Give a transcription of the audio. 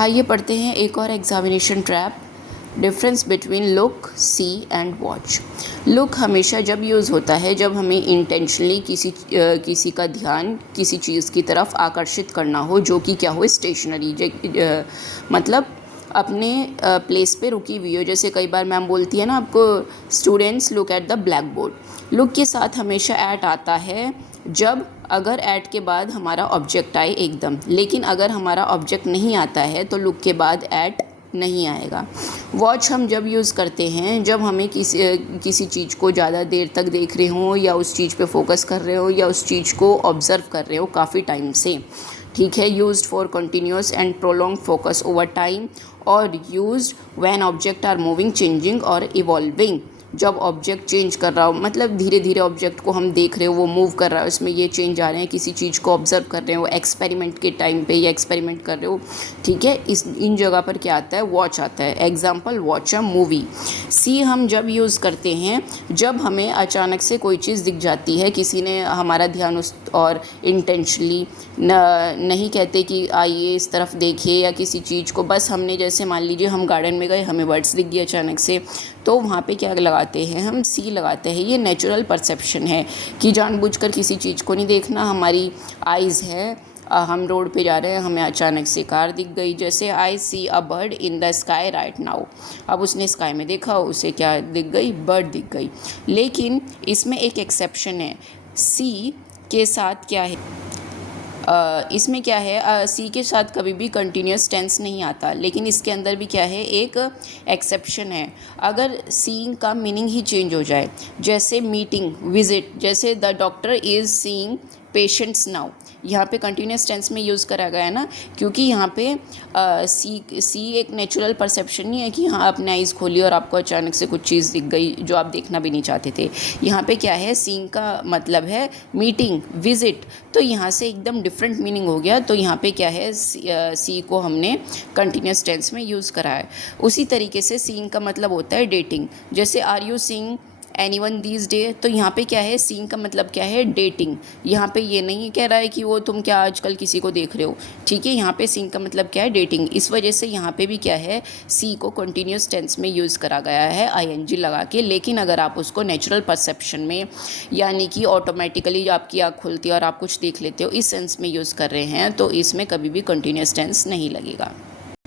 आइए पढ़ते हैं एक और examination trap. Difference between look, see and watch. Look हमेशा जब यूज़ होता है जब हमें इंटेंशनली किसी का ध्यान किसी चीज़ की तरफ आकर्षित करना हो जो कि क्या हो, स्टेशनरी, मतलब अपने प्लेस पे रुकी हुई हो। जैसे कई बार मैम बोलती है ना आपको, students look at the black board. Look के साथ हमेशा एट आता है जब अगर ऐड के बाद हमारा ऑब्जेक्ट आए एकदम, लेकिन अगर हमारा ऑब्जेक्ट नहीं आता है तो लुक के बाद ऐड नहीं आएगा। वॉच हम जब यूज़ करते हैं जब हमें किसी चीज़ को ज़्यादा देर तक देख रहे हों या उस चीज़ पे फोकस कर रहे हो या उस चीज़ को ऑब्ज़र्व कर रहे हो काफ़ी टाइम से। ठीक है, used for continuous and prolong focus over time और used when object are moving, changing और इवॉल्विंग। जब ऑब्जेक्ट चेंज कर रहा हो, मतलब धीरे धीरे ऑब्जेक्ट को हम देख रहे हो, वो मूव कर रहा है, उसमें ये चेंज आ रहे हैं, किसी चीज़ को ऑब्जर्व कर रहे हो, एक्सपेरिमेंट के टाइम पे या एक्सपेरिमेंट कर रहे हो। ठीक है, इन जगह पर क्या आता है, वॉच आता है। Example, watch a movie. See हम जब यूज़ करते हैं जब हमें अचानक से कोई चीज़ दिख जाती है, किसी ने हमारा ध्यान उस और इंटेंशनली नहीं कहते कि आइए इस तरफ देखिए या किसी चीज़ को, बस हमने जैसे मान लीजिए हम गार्डन में गए, हमें बर्ड्स दिख गए अचानक से, तो वहाँ पे क्या लगाते हैं, हम सी लगाते हैं। ये नेचुरल परसेप्शन है कि जानबूझकर किसी चीज़ को नहीं देखना, हमारी आइज़ है। हम रोड पे जा रहे हैं, हमें अचानक से कार दिख गई, जैसे I see a bird in the sky right now. अब उसने स्काई में देखा, उसे क्या दिख गई, बर्ड दिख गई। लेकिन इसमें एक एक्सेप्शन है, सी के साथ क्या है, इसमें क्या है, सी के साथ कभी भी कंटिन्यूस टेंस नहीं आता, लेकिन इसके अंदर भी क्या है, एक एक्सेप्शन है। अगर सीइंग का मीनिंग ही चेंज हो जाए, जैसे मीटिंग, विजिट, जैसे the doctor is seeing patients now, यहाँ पे कंटिन्यूस टेंस में यूज़ करा गया है ना, क्योंकि यहाँ पे सी एक नेचुरल परसेप्शन नहीं है कि हाँ आपने आइज़ खोली और आपको अचानक से कुछ चीज़ दिख गई जो आप देखना भी नहीं चाहते थे। यहाँ पे क्या है, सीइंग का मतलब है मीटिंग, विजिट, तो यहाँ से एकदम डिफरेंट मीनिंग हो गया। तो यहाँ पे क्या है, सी को हमने कंटिन्यूस टेंस में यूज़ करा है। उसी तरीके से सीइंग का मतलब होता है डेटिंग, जैसे are you seeing anyone these days, तो यहाँ पे क्या है, सीइंग का मतलब क्या है, डेटिंग। यहाँ पे ये नहीं कह रहा है कि वो तुम क्या आजकल किसी को देख रहे हो। ठीक है, यहाँ पे सीइंग का मतलब क्या है, डेटिंग। इस वजह से यहाँ पे भी क्या है, सी को कंटिन्यूस टेंस में यूज़ करा गया है आईएनजी लगा के। लेकिन अगर आप उसको नेचुरल परसेप्शन में, यानी कि ऑटोमेटिकली आपकी आँख खुलती है और आप कुछ देख लेते हो, इस सेंस में यूज़ कर रहे हैं, तो इसमें कभी भी कंटिन्यूस टेंस नहीं लगेगा।